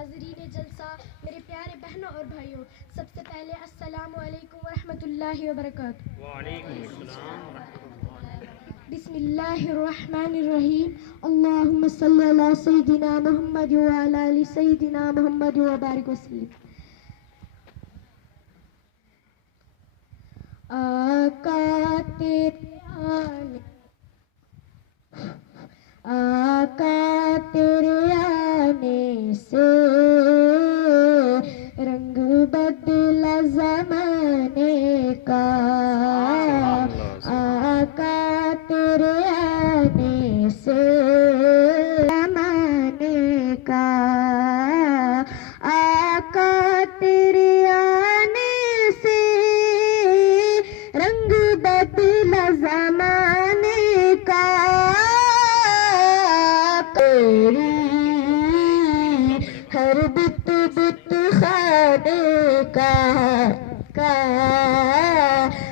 حاضرین جلسہ، میرے پیارے بہنوں اور بھائیوں، سب سے پہلے السلام علیکم ورحمۃ اللہ وبرکاتہ۔ وعلیکم السلام ورحمۃ اللہ۔ بسم اللہ الرحمن الرحیم، اللہم صلی علی سیدنا محمد وعلی آل سیدنا محمد وبارک وسلم۔ آقا تیرے آنے آقا تیرے آنے سے رنگ بدلا زمانے کا، آقا تیرے آنے سے زمانے کا، آقا تیرے آنے سے رنگ بدلا زمانے کا، ہر بت بت خانے کا۔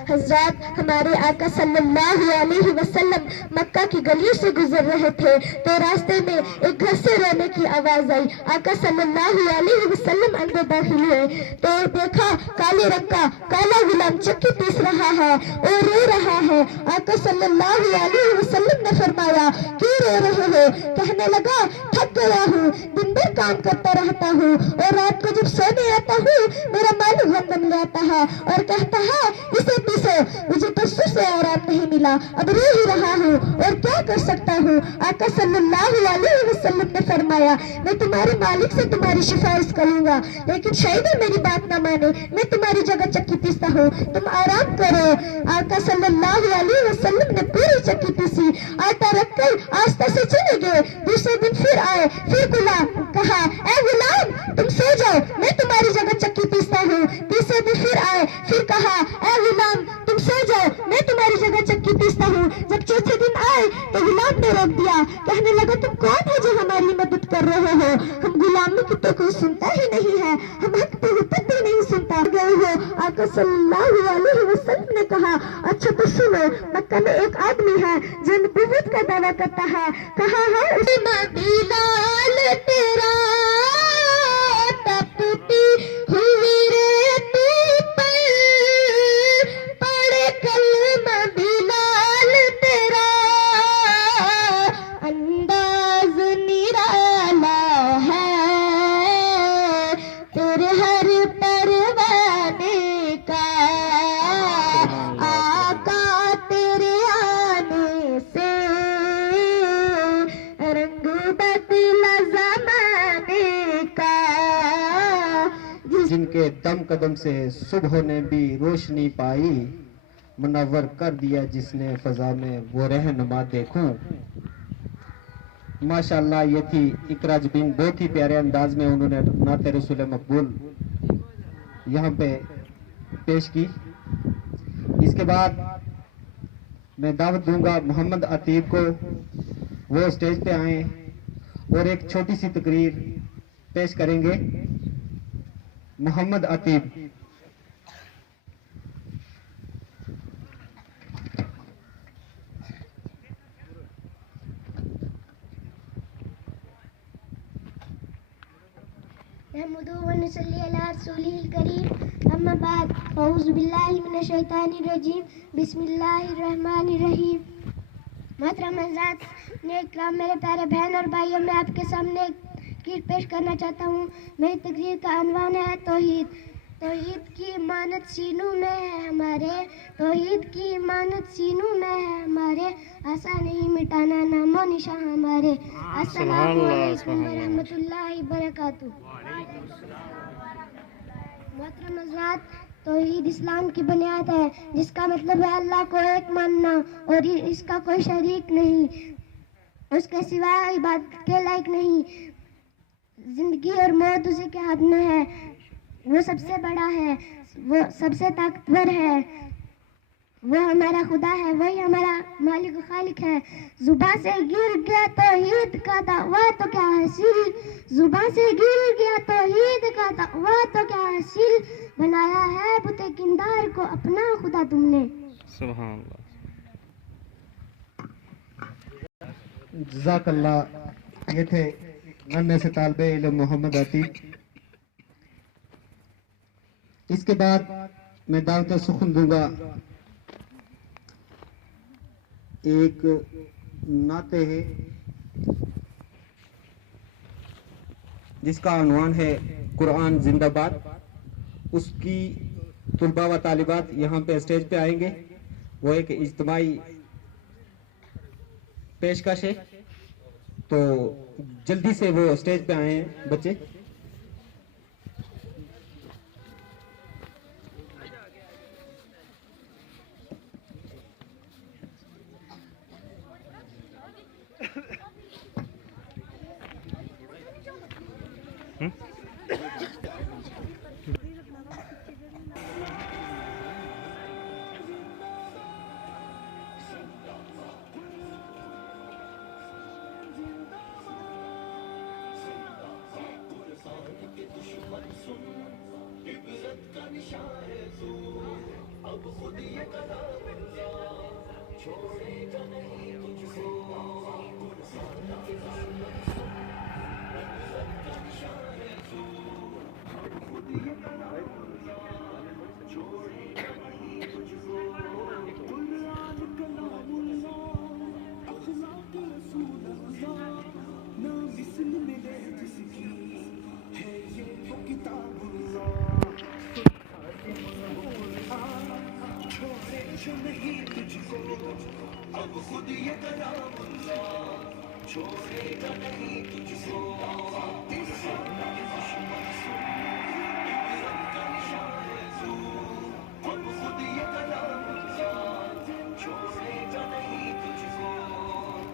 حضرات، ہمارے آقا صلی اللہ علیہ وسلم مکہ کی گلیوں سے گزر رہے تھے تو راستے میں ایک گھر سے رونے کی آواز آئی۔ آقا صلی اللہ علیہ وسلم اندر داخل ہوئے تو دیکھا کالے رنگ کا کالا غلام چکی پیس رہا ہے اور رو رہا ہے۔ آقا صلی اللہ علیہ وسلم نے فرمایا، کیوں رو رہے ہو؟ کہنے لگا، تھک گیا ہوں، دن بھر کام کرتا رہتا ہوں اور رات کو جب سونے آتا ہوں میرا مالک غم لے آتا ہے اور کہتا ہے اسے پیسو، مجھے پرسوں سے آرام نہیں ملا، اب رو ہی رہا ہوں اور کیا کر سکتا ہوں؟ آقا صلی اللہ علیہ وسلم نے فرمایا، میں تمہارے مالک سے تمہاری سفارش کروں گا، لیکن شاید میری بات نہ مانے، میں تمہاری جگہ چکی پیستا ہوں، تم آرام کرو۔ آقا صلی اللہ علیہ وسلم نے پوری چکی پیسی، آٹا رکھ کر آستہ سے چلے گئے۔ دوسرے دن پھر آئے، پھر کہا، اے غلام تم سو جاؤ، میں تمہاری جگہ چکی پیستا ہوں۔ تیسرے دن پھر آئے، پھر کہا، اے غلام تم سو جاؤ، میں تمہاری جگہ چکی پیستا ہوں۔ جب چوتھے دن آئے تو غلام نے روک دیا، کہنے لگا، تم کون ہو جو ہماری مدد کر رہے ہو؟ ہم غلاموں کی تو کوئی سنتا ہی نہیں ہے، ہم حق پہ تک بھی نہیں سنتا گئے ہو۔ آقا صلی اللہ علیہ وسلم نے کہا، اچھا تو سنو، مکہ میں ایک آدمی ہے جو نبوت کا دعویٰ کرتا ہے، کہا ہے بلال تیرا تپتی ہوئی ریت پر پڑھ کلمہ بلال تیرا انداز نرالا ہے تیرے ہر پروانے کا، آقا تیرے آنے سے رنگ بدلا زمانے کا۔ جن کے دم قدم سے صبح نے بھی روشنی پائی، منور کر دیا جس نے فضا میں وہ رہنما دیکھوں۔ ماشاءاللہ یہ تھی اقرا جبین، بہت ہی پیارے انداز میں انہوں نے نعت رسول مقبول یہاں پہ پیش کی۔ اس کے بعد میں دعوت دوں گا محمد عتیب کو، وہ اسٹیج پہ آئیں اور ایک چھوٹی سی تقریر پیش کریں گے۔ محمد عتیب۔ نحمده ونصلي على رسوله الكريم، اما بعد، اعوذ باللہ من الشیطان الرجیم، بسم اللہ الرحمن الرحیم۔ محترم حضرات، اکرام، میرے پیارے بہن اور بھائیوں، میں آپ کے سامنے ایک تقریر پیش کرنا چاہتا ہوں۔ میری تقریر کا عنوان ہے توحید۔ توحید کی امانت سینوں میں ہے ہمارے، توحید کی امانت سینوں میں ہے ہمارے، آسا نہیں مٹانا نام و نشان ہمارے۔ السلام علیکم ورحمۃ اللہ وبرکاتہ۔ محترم حضرات، توحید اسلام کی بنیاد ہے، جس کا مطلب ہے اللہ کو ایک ماننا اور اس کا کوئی شریک نہیں، اس کے سوا عبادت کے لائق نہیں۔ زندگی اور موت اسی کے ہاتھ میں ہے، وہ سب سے بڑا ہے، وہ سب سے طاقتور ہے، وہ ہمارا خدا ہے، وہی ہمارا مالک و خالق ہے۔ زبان سے گر گیا توحید کا دعویٰ تو کیا حاصل، زبان سے گر گیا توحید کا دعویٰ تو کیا حاصل، بنایا ہے بت کردار کو اپنا خدا تم نے۔ سبحان اللہ۔ جزاک اللہ۔ یہ تھے नन्हे से तालिबे इल्म मोहम्मद आतिफ। इसके बाद मैं दावत सुखन दूंगा एक नाते है जिसका उन्वान है कुरान जिंदाबाद। उसकी तुलबा व तालिबात यहाँ पे स्टेज पे आएंगे। वो एक इज्तिमाई पेशकश है, तो जल्दी से वो स्टेज पे आए हैं बच्चे।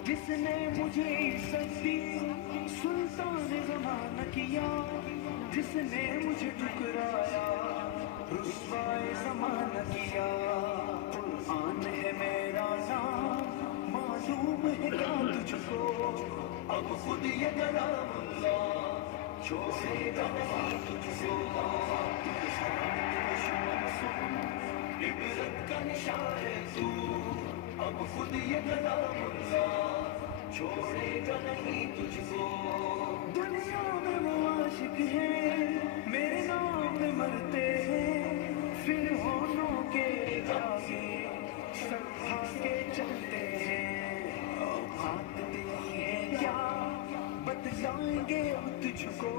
जिसने मुझे इज्जत दी सुल्तान ज़माना किया, जिसने मुझे ठुकराया रुस्वाए ज़माना किया। कुरान है मेरा नाम, मालूम है क्या तुझको, अब खुद ये कलामुल्लाह छोड़ेगा नहीं तुझको। इबरत का निशान है तू, अब खुद ये कलामुल्लाह छोड़ेगा नहीं तुझको। दुनिया में वो आशिक हैं मेरे नाम पे मरते हैं, फिर होनों के आगे सर भागे चलते हैं। औकात तेरी है क्या बतलाएंगे अब तुझको,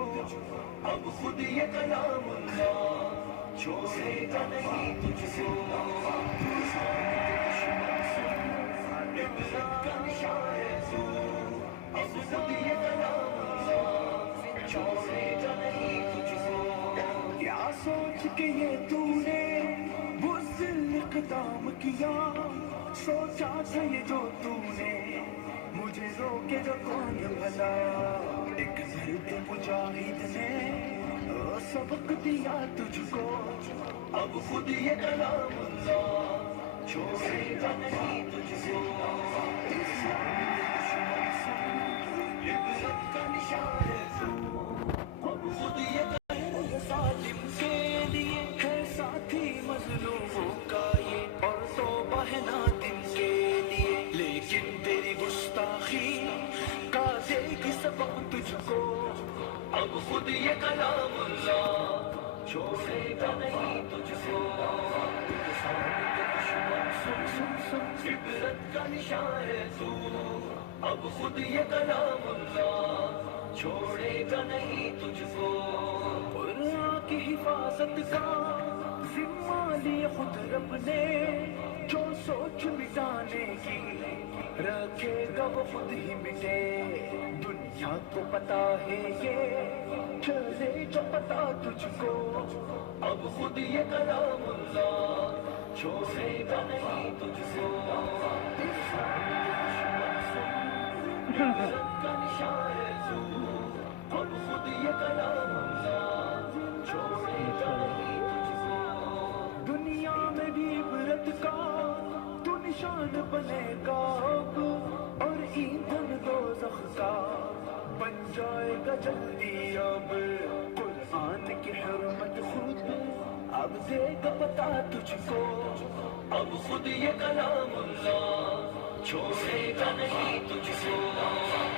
अब खुद ये कलामुल्लाह छोड़ेगा नहीं तुझको। क्या सोच के ये तूने बुज़्दिल इक़दाम किया, सोचा था ये जो तूने मुझे रोके जो कौन भला। एक दर्द मुजाहिद ने सबक दिया तुझको, अब खुद ये कलामुल्लाह छोड़ेगा नहीं तुझको। इबरत का निशान है तू, अब खुद ये जालिम के लिए है साथी मजलूमों का ये, और तौबा है नादिम के लिए। लेकिन तेरी गुस्ताखी का देगी सबक तुझको, अब खुद ये कलामुल्लाह छोड़ेगा नहीं तुझको। इबरत का निशान है तू, अब खुद ये कलामुल्लाह छोड़ेगा नहीं तुझको। कुरान की हिफाजत का जिम्मा लिए खुद रब ने, जो सोच मिटाने की रखेगा वो खुद ही मिटे। दुनिया को पता है ये चले जो पता तुझको, अब खुद ये कलामुल्लाह छोड़ेगा नहीं तुझको। इबरत का निशान है तू, अब खुद ये कलामुल्लाह छोड़ेगा नहीं तुझको। दुनिया में भी इबरत का तू निशान बनेगा अब, और ईंधन दोज़ख का बन जाएगा जल्दी अब। कुरान की हुर्मत खुद अब देगा पता तुझको, अब खुद ये कलामुल्लाह छोड़ेगा नहीं तुझको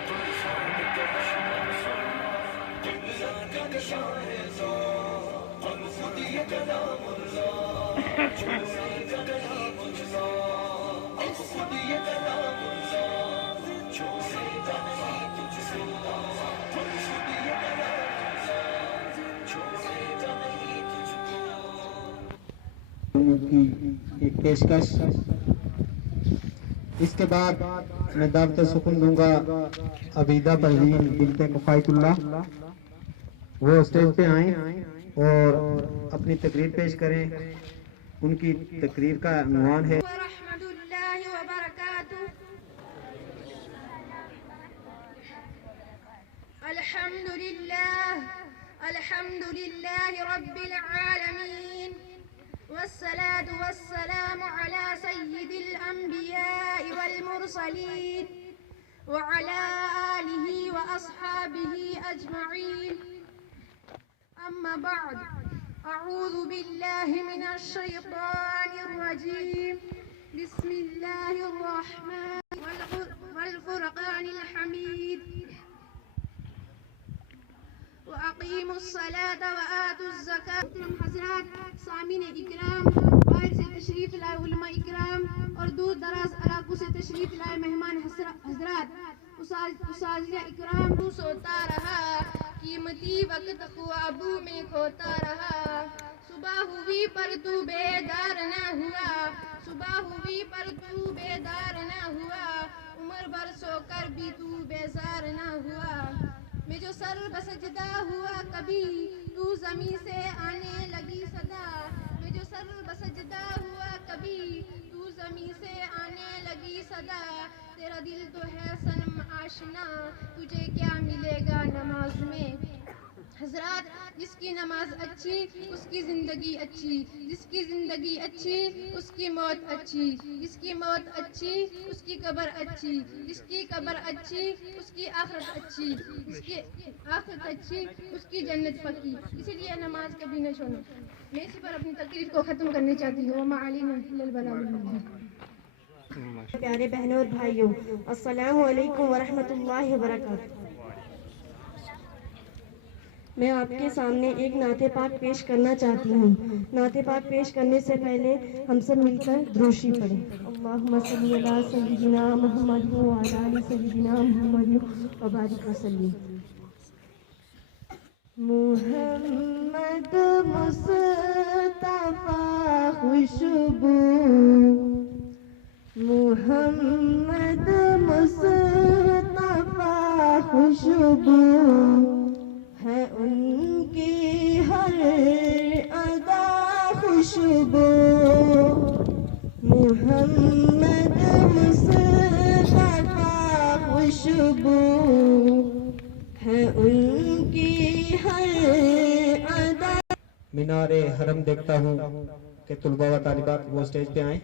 दुश्मन के दुश्मन सुन दुनिया का नशा है जो अब खुद ये कलामुल्लाह छोड़ेगा नहीं तुझको अब खुद ये कलामुल्लाह छोड़ेगा नहीं तुझको अब खुद ये कलामुल्लाह छोड़ेगा नहीं तुझको की एक पेशकश। इसके बाद मैं दावत सुकून दूंगा अबीदा परवीन बिनते कफायतुल्लाह, वो स्टेज पे आए और अपनी तकरीर पेश करें। उनकी तकरीर का उन्वान है अल्हम्दुलिल्लाह रब्बिल आलमीन वस्सलातु वस्सलामु अला सय्यिदिल अंबिया'i वल मुरसलीन व अला आलिहि व अस्हाबिहि अजमईन। अम्मा बअद, अऊज़ु बिल्लाहि मिनश शैतानिर रजीम। बिस्मिल्लाहिर रहमानिर वल फुरक़ानिल हमीद। वअक़ीमुस्सलात वआतुज़्ज़कात। हज़रात, सामीन इकराम, बाहर से तशरीफ लाए उलमा इकराम और दूर दराज इलाकों से तशरीफ लाए मेहमान हज़रात, उसाज़िया इकराम। तू सोता रहा, कीमती वक्त ख्वाबों में खोता रहा। सुबह हुई पर तू बेदार न हुआ, सुबह हुई पर तू बेदार न हुआ। उम्र भर सोकर भी तू बेजार न हुआ। मैं जो सर बसजदा हुआ कभी, तू ज़मीं से आने लगी सदा। मैं जो सर बसजदा हुआ कभी, तू ज़मीं से आने लगी सदा। तेरा दिल तो है सनम आशना, तुझे क्या मिलेगा नमाज में। हज़रात, जिसकी नमाज अच्छी उसकी ज़िंदगी अच्छी, जिसकी ज़िंदगी अच्छी उसकी मौत अच्छी, जिसकी मौत अच्छी उसकी कब्र अच्छी, जिसकी कब्र अच्छी उसकी आखिरत अच्छी, जिसकी आखिरत अच्छी उसकी जन्नत पक्की। इसीलिए नमाज कभी न छोड़ो। मैं इसी पर अपनी तकरीर को ख़त्म करनी चाहती हूँ। प्यारे बहनों और भाइयों, अस्सलामु अलैकुम वरहमतुल्लाहि वबरकातुहू। मैं आपके सामने एक नाते पाक पेश करना चाहती हूँ। नाते पाक पेश करने से पहले हम सब मिलकर द्रूशी पढ़ें। अल्लाहुम्मा सल्ली अला सय्यिदिना मुहम्मद व अला आलि सय्यिदिना मुहम्मद व बारिक वसल्लिम। मुहम्मद मुस्तफा खुशबू, मुहम्मद मुस्तफा खुशबू है उनकी हर अदा खुशबू। मुहम्मद मुस्तफा खुशबू है उनकी हर अदा। मीनारे हरम देखता हूँ कि तुलबा व तालिबात वो स्टेज पे आए।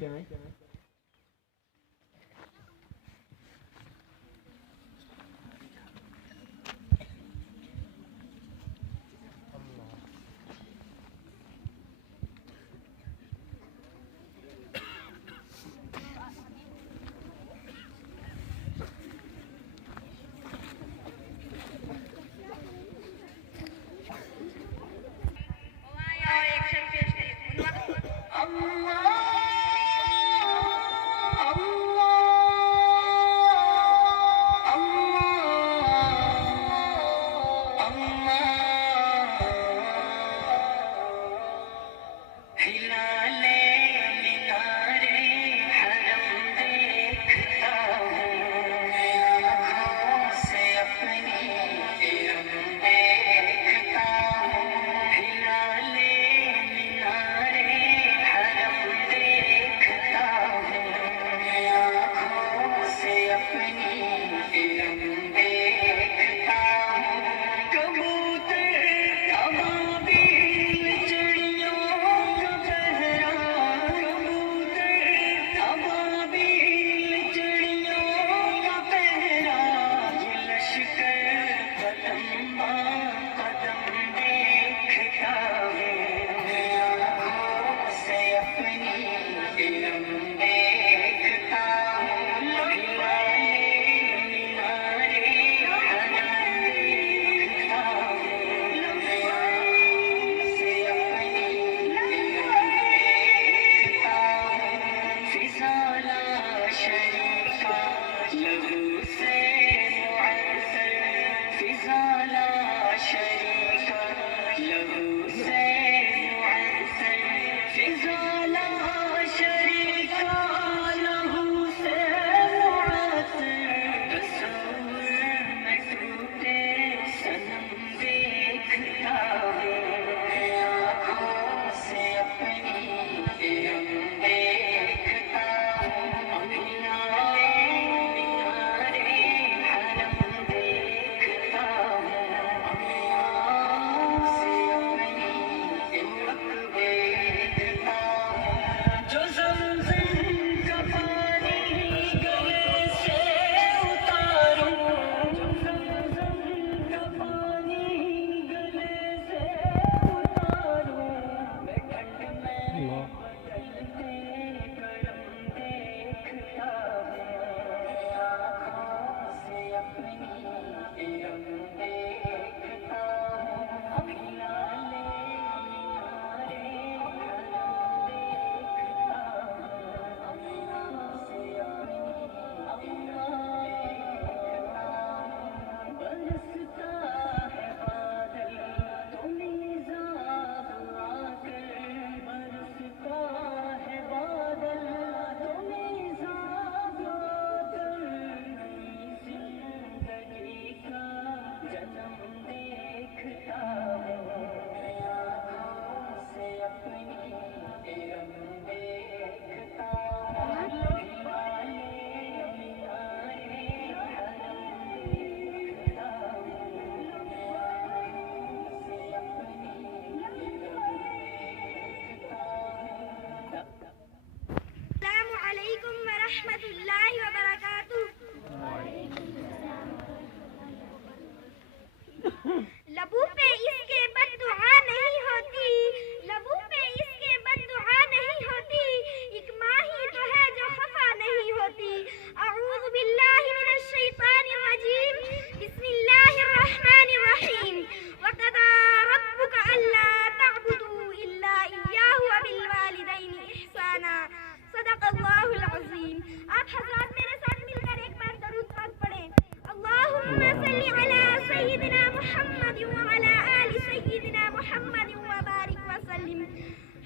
आप हजरात मेरे साथ मिलकर एक बार दरूद पाक पढ़ें। अल्लाहुम्मा सल्ली अला सय्यिदिना मुहम्मद व अला आलि सय्यिदिना मुहम्मद व बारिक व सल्लिम।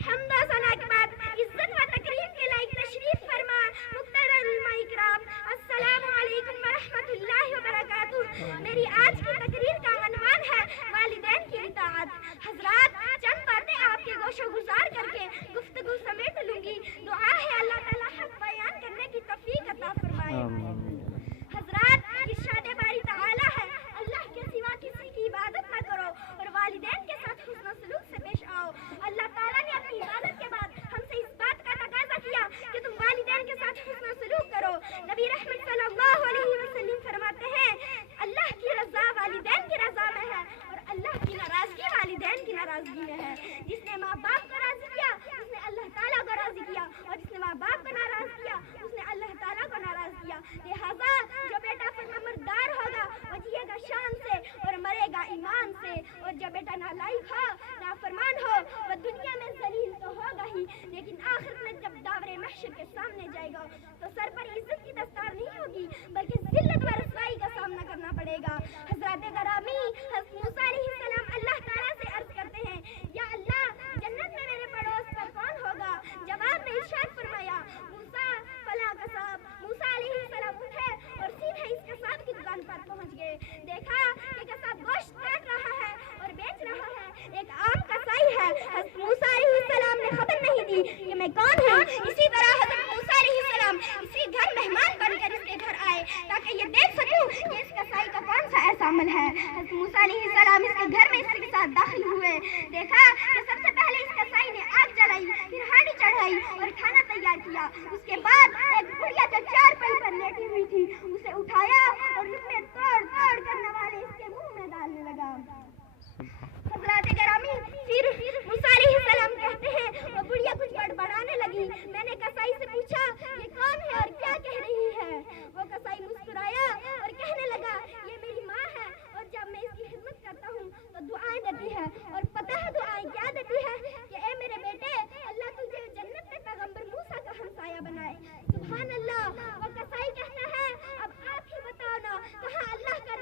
हम्द व सना के बाद इज्जत व तकरीम के लायक तशरीफ फरमा मुक़्तदर उलमा इकराम, अस्सलामु अलैकुम व रहमतुल्लाहि व बरकातुहू। मेरी आज की तकरीर का अनवान है वालिदैन की इताअत। हजरात, चंद बातें आपके गोशो गुजार करके गुफ्तगू समेट लूंगी। दुआ है अल्लाह ताला हक बयान करने की तौफीक अता फरमाए। हजरात, इरशाद बारी तआला है, अल्लाह के सिवा किसी की इबादत न करो और वालिदैन के साथ हुस्न सलूक से पेश आओ। अल्लाह ताला ने अपनी इबादत के बाद हमसे इस बात का तकाजा किया कि तुम वालिदैन के साथ हुस्न सलूक करो। नबी रहमत सल्लल्लाहु अलैहि वसल्लम फरमाते हैं, अल्लाह की रज़ा वालिदैन की रज़ा में है और अल्लाह की नाराज़गी वालिदैन की नाराज़गी में है। जिसने माँ बाप को राज़ी किया उसने अल्लाह ताला को राज़ी किया और जिसने माँ बाप को नाराज़ किया उसने अल्लाह ताला को नाराज़ किया। लिहाजा जो बेटा फरमाबरदार होगा वो जिएगा शान से और मरेगा ईमान से, और जो बेटा नालायक हो, नाफरमान हो, वो दुनिया में जलील तो होगा ही, लेकिन आखिरत में जब दावरे महशर के सामने जाएगा तो सर पर इज्जत की दस्तार नहीं होगी बल्कि जिल्लत व रसवाई का सामना करना पड़ेगा। हज़रत गरामी हज़रत मूसा अलैहिस्सलाम अल्लाह ताला से अर्ज करते हैं, या अल्लाह, जन्नत में मेरे पड़ोस पर कौन होगा? जवाब में इरशाद फरमाया, मूसा फला कसाब। मूसा अलैहिस्सलाम उठे और सीधे इस कसाब की दुकान पर पहुंच गए। देखा कि कसाब गोश्त काट रहा है और बेच रहा है। एक आम कसाई है। हज़रत मूसा अलैहिस्सलाम ने खबर नहीं दी कि मैं कौन हूँ। इसी तरह हज़रत मूसा अलैहिस्सलाम इसी घर मेहमान बनकर इसके घर आए ताकि ये देख सकूं कि इस कसाई का कौन सा ऐसा अमल है। हज़रत मूसा अलैहिस्सलाम इसके घर में इसके साथ दाखिल हुए। देखा कि सबसे पहले इस कसाई ने आग जलाई, फिर हांडी चढ़ाई और खाना तैयार किया। उसके बाद एक बुढ़िया जो चारपाई पर लेटी हुई थी उसे उठाया और उसमें तोड़ तोड़ कर नवाले इसके मुंह में डालने लगा। हज़रात गरामी, फिर मूसा अलैहिस्सलाम कहते हैं, वो बुढ़िया कुछ बड़बड़ाने लगी। मैंने कसाई से पूछा, ये कौन है और क्या कह रही है? वो कसाई मुस्कुराया और कहने लगा, ये मेरी माँ है और जब मैं इसकी खिदमत करता हूँ तो दुआएं देती है। और पता है दुआएं क्या देती है? कि ए मेरे बेटे, अल्लाह तुझे जन्नत में पैगंबर मूसा का हमसाया बनाए। सुभान अल्लाह। वो कसाई कहता है, अब आप ही बताओ ना, कहाँ अल्लाह का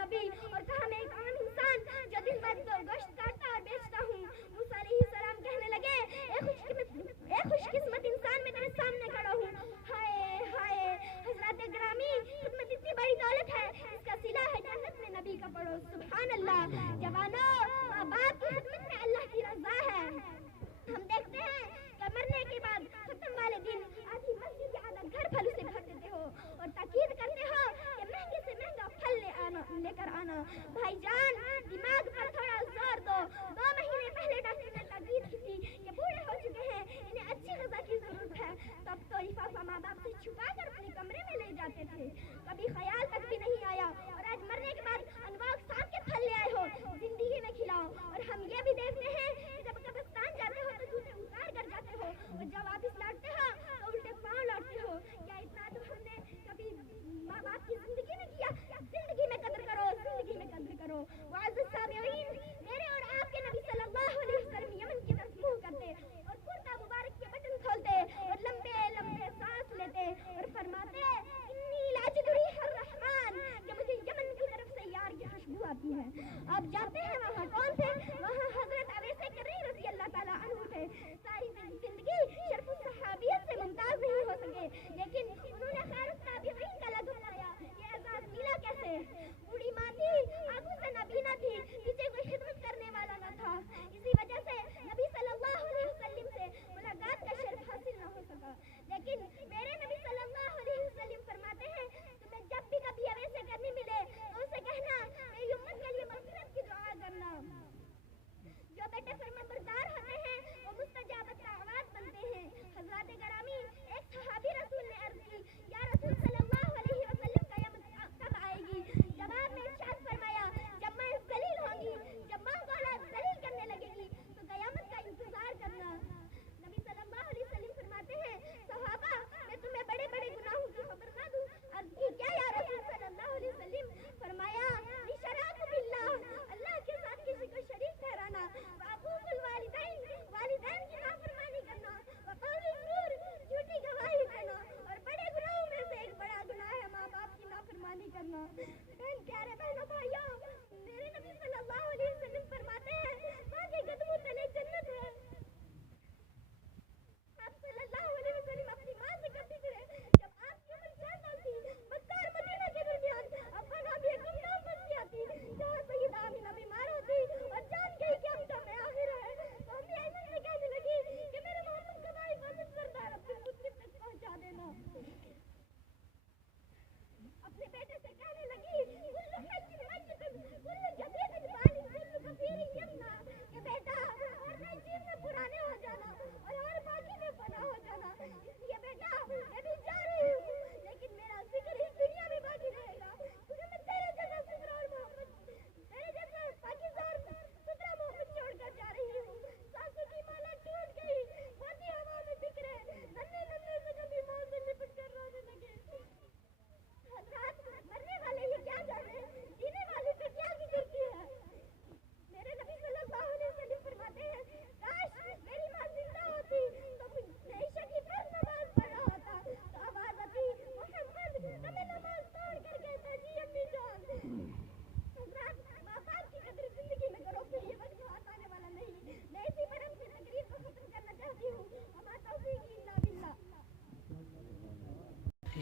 नबी और कहाँ मैं एक आम इंसान जो दिन भर तो गोश्त काटता और बेचता हूँ। मूसा अलैहिस्सलाम कहने लगे, ए खुशकिस्मत इंसान, मैं तेरे सामने खड़ा हूँ। हाय हाय। हज़रत ग्रामी, खिदमत इतनी बड़ी दौलत है, इसका सिला है जन्नत में नबी का पड़ोस। सुभान अल्लाह। जवानों, माँ बाप की खिदमत में अल्लाह की रज़ा है। हम देखते हैं कि मरने के बाद खत्म वाले दिन आधी मस्जिद या आधा घर फलों से भर देते हो और ताकीद करते हो कि महंगे से महंगा फल लेकर आना। भाईजान, दिमाग पर थोड़ा जोर दो। 2 महीने पहले डॉक्टर ने ताकीद की थी कि बूढ़े हो चुके हैं, इन्हें अच्छी ग़िज़ा की ज़रूरत है। तब तो लिफाफा माँ बाप से छुपा कर अपने कमरे में ले जाते थे, कभी ख्याल तक भी नहीं आया। और आज मरने के बाद अनवाक सांप के फल ले आए हो, जिंदगी में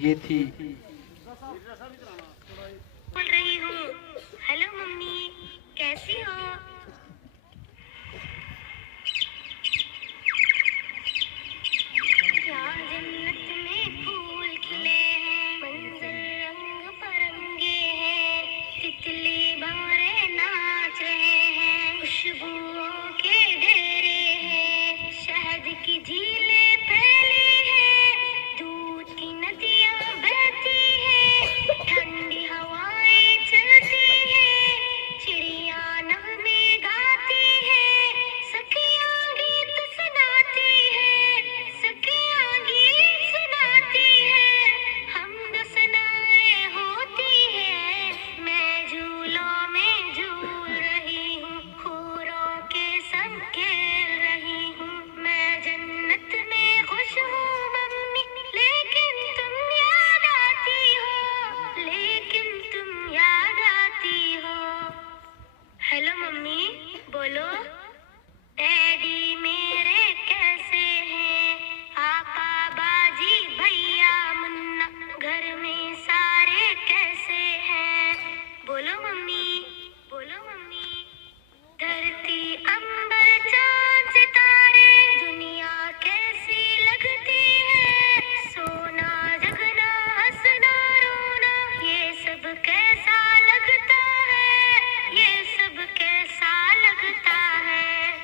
یہ تھی بول رہی ہوں. ہیلو ممی، کیسی ہو؟ یہاں جنت میں پھول کھلے ہیں، منظر رنگ برنگے ہیں، تتلی بھنورے ناچ رہے ہیں، خوشبوؤں کے ڈیرے ہیں، شہد کی جھیلیں پھیلی ہیں، دودھ کی ندیاں بہتی ہیں، ٹھنڈی ہوائیں چلتی ہیں، چڑیاں نغمے گاتی ہیں، سکھیاں گیت سناتی ہیں، سکھیاں گیت سناتی ہیں، حمد ثنائیں ہوتی ہیں، میں جھولوں میں جھول رہی ہوں، حوروں کے سنگ کھیل رہی ہوں، میں جنت میں خوش ہوں ممی، لیکن تم یاد آتی ہو، لیکن تم یاد آتی ہو. ہیلو ممی، بولو. ڈیڈی میرے کیسے ہیں؟ آپا، باجی، بھیا، منا، گھر میں سارے کیسے ہیں؟ بولو ممی، بولو ممی. دھرتی، امبر، چاند، ستارے، دنیا کیسی لگتی ہے، سونا، جگنا، ہنسنا، رونا، یہ سب کیسا لگتا ہے، یہ سب کیسا لگتا ہے.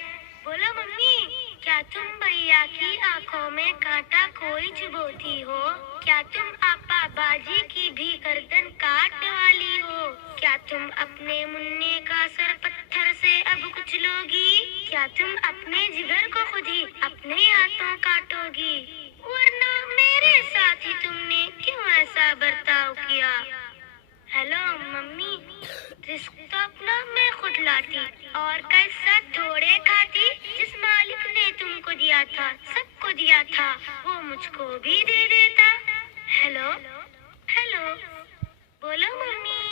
بولو ممی، کیا تم بھیا کی آنکھوں میں کانٹا کوئی چبوتی ہو؟ کیا تم آپا باجی کی بھی گردن کاٹنے والی ہو؟ کیا تم اپنے منع کا سر پتھر سے اب کچلو گی؟ کیا تم اپنے جگر کو خود ہی اپنے ہاتھوں کاٹو گی؟ ورنہ میرے ساتھ ہی تم نے کیوں ایسا برتاؤ کیا؟ ہیلو ممی، رزق تو اپنا میں خود لاتی، اور کا حصہ تھوڑے کھاتی. جس مالک نے تم کو دیا تھا، سب کو دیا تھا، وہ مجھ کو بھی دے دیتا. ہیلو ہیلو، بولو ممی.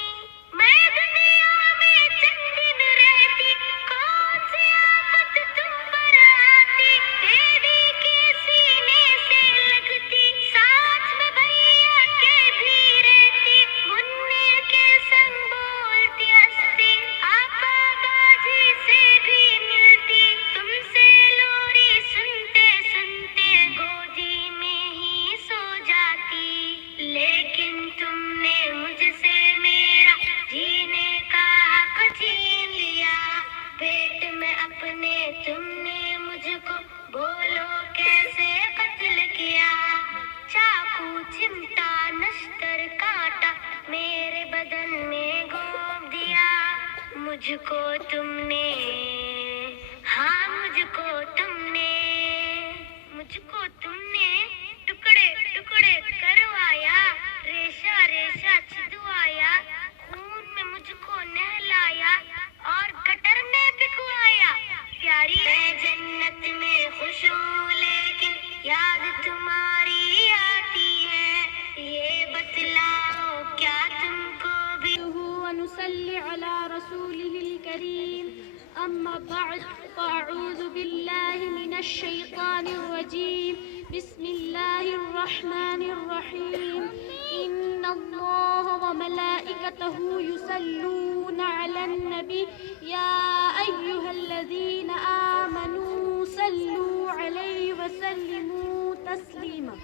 میں دنیا میں چند دن رہتی، کون سی آفت تم پر آتی، ڈیڈی کے سینے سے لگتی، ساتھ میں بھیا کے بھی رہتی، منع کے سنگ بولتی ہنستی، آپا باجی سے بھی ملتی، تم سے لوری سنتے سنتے گودی میں ہی سو جاتی. لیکن تم نے مجھ سے میرا جینے کا حق چھین لیا، پیٹ میں اپنے تم نے مجھ کو بولو کیسے قتل کیا. چاقو، چمٹا، نشتر، کانٹا میرے بدن میں گھونپ دیا. مجھ کو تم نے، ہاں مجھ کو تم نے، مجھ کو تم نے ٹکڑے ٹکڑے کروایا، ریشہ ریشہ چھدوایا، خون میں مجھ کو نہلایا اور گٹر میں پھکوایا. پیاری میں جنت میں خوش ہوں، لیکن یاد تمہاری آتی ہے، یہ بتلاؤ کیا تم کو بھی. ونصلي على رسوله الكريم. أما بعد، فأعوذ بالله من الشيطان الرجيم. بسم الله الرحمن الرحيم. إن الله وملائكته يصلون على النبي يا أيها الذين آمنوا صلوا عليه وسلموا تسليما.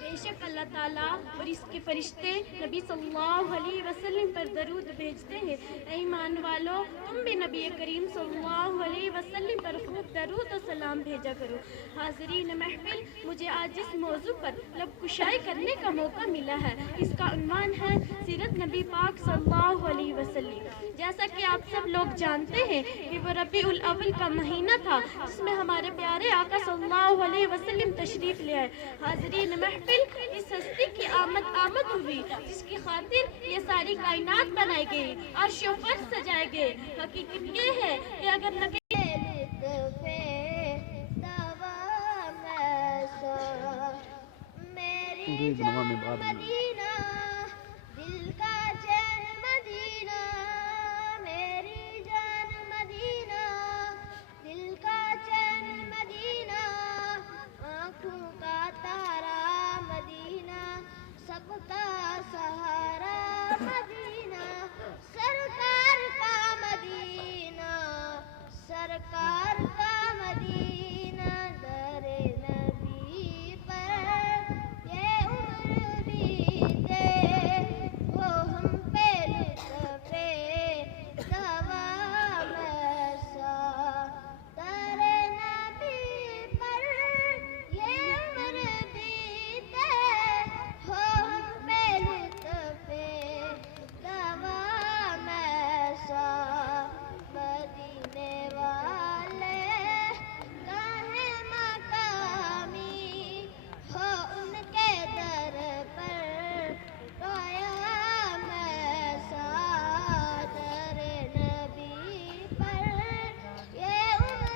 بے شک اللہ تعالیٰ اور اس کے فرشتے نبی صلی اللہ علیہ وسلم پر درود بھیجتے ہیں. اے ایمان والو، تم بھی نبی کریم صلی اللہ علیہ وسلم پر خوب درود و سلام بھیجا کرو. حاضرین محفل، مجھے آج اس موضوع پر لب کشائی کرنے کا موقع ملا ہے. اس کا عنوان ہے سیرت نبی پاک صلی اللہ علیہ وسلم. جیسا کہ آپ سب لوگ جانتے ہیں کہ وہ ربیع الاول کا مہینہ تھا جس میں ہمارے پیارے آقا صلی اللہ علیہ وسلم تشریف لے آئے. حاضرین محفل، اس ہستی کی آمد ہوئی جس کی خاطر یہ ساری کائنات بنائی گئی اور شوفر سجائے گئے. حقیقت یہ ہے کہ اگر نبی میری